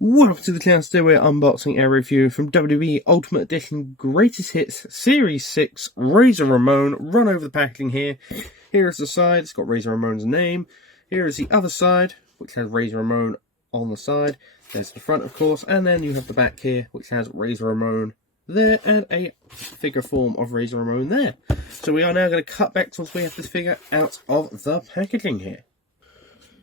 Welcome to the channel. Today we're unboxing a review from WWE Ultimate Edition Greatest Hits Series 6 Razor Ramon. Run over the packaging here. Here is the side, it's got Razor Ramon's name. Here is the other side, which has Razor Ramon on the side. There's the front, of course, and then you have the back here, which has Razor Ramon there and a figure form of Razor Ramon there. So we are now going to cut back once we have this figure out of the packaging here.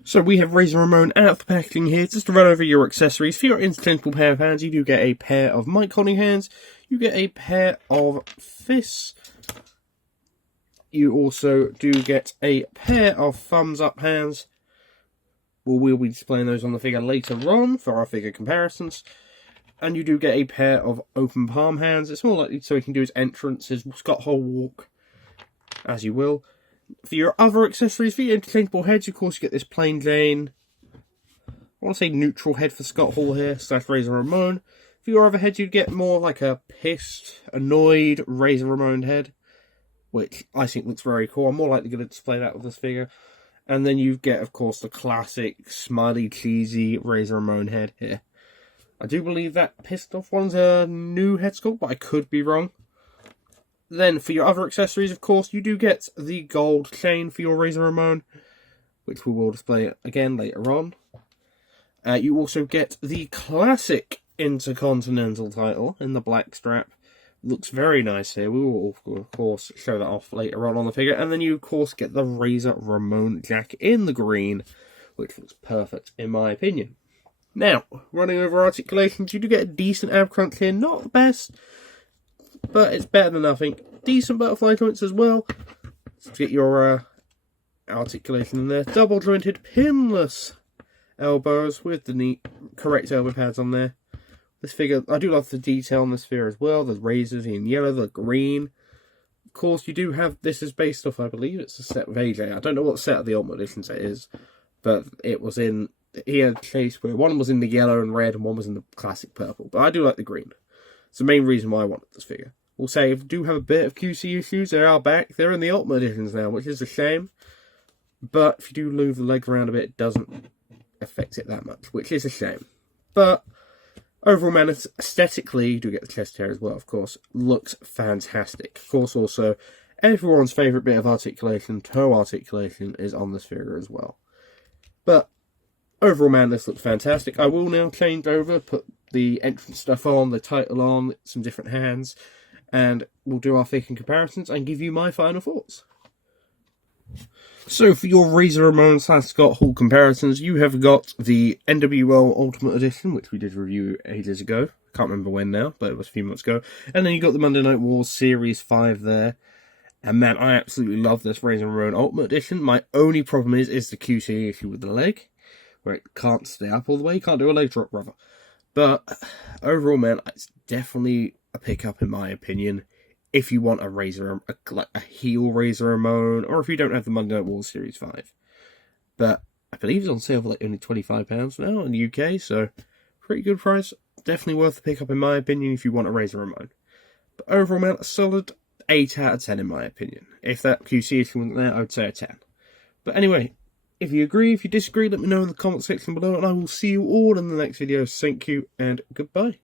So we have Razor Ramon out of the packaging here. Just to run over your accessories, for your interchangeable pair of hands, you do get a pair of mic holding hands. You get a pair of fists. You also do get a pair of thumbs up hands. We'll be displaying those on the figure later on for our figure comparisons. And you do get a pair of open palm hands. It's more likely so he can do his entrance, his Scott Hall walk, as you will. For your other accessories, for your interchangeable heads, of course, you get this plain Jane, I want to say neutral head for Scott Hall here, / Razor Ramon. For your other heads, you get more like a pissed, annoyed Razor Ramon head, which I think looks very cool. I'm more likely going to display that with this figure. And then you get, of course, the classic, smiley, cheesy Razor Ramon head here. I do believe that pissed off one's a new head sculpt, but I could be wrong. Then, for your other accessories, of course, you do get the gold chain for your Razor Ramon, which we will display again later on. You also get the classic Intercontinental title in the black strap. Looks very nice here. We will, of course, show that off later on the figure. And then you, of course, get the Razor Ramon jacket in the green, which looks perfect, in my opinion. Now, running over articulations, you do get a decent ab crunch here. Not the best, but it's better than nothing. Decent butterfly joints as well. To get your articulation in there. Double jointed, pinless elbows with the neat, correct elbow pads on there. This figure, I do love the detail on this figure as well. The razors in yellow, the green. Of course, you do have, this is based off, I believe it's a set with AJ. I don't know what set of the Ultimate Edition set is, but it was in, he had a chase where one was in the yellow and red and one was in the classic purple. But I do like the green. It's the main reason why I wanted this figure. We'll say, if you do have a bit of QC issues, they are back. They're in the Ultimate Editions now, which is a shame. But if you do move the leg around a bit, it doesn't affect it that much, which is a shame. But overall, man, aesthetically, you do get the chest hair as well, of course. Looks fantastic. Of course, also, everyone's favourite bit of articulation, toe articulation, is on this figure as well. But overall, man, this looks fantastic. I will now change over, put the entrance stuff on, the title on, some different hands, and we'll do our figure comparisons and give you my final thoughts. So for your Razor Ramon / Scott Hall comparisons, you have got the NWO Ultimate Edition, which we did review ages ago. Can't remember when now, but it was a few months ago. And then you got the Monday Night Wars Series 5 there. And man, I absolutely love this Razor Ramon Ultimate Edition. My only problem is the QC issue with the leg, where it can't stay up all the way. You can't do a leg drop, rather. But overall, man, it's definitely a pickup in my opinion. If you want like a heel Razor Ramon, or if you don't have the Monday Night Wars Series 5. But I believe it's on sale for like only £25 now in the UK, so pretty good price. Definitely worth the pickup in my opinion if you want a Razor Ramon. But overall, man, a solid 8 out of 10 in my opinion. If that QC issue wasn't there, I would say a 10. But anyway, if you agree, if you disagree, let me know in the comment section below, and I will see you all in the next video. Thank you, and goodbye.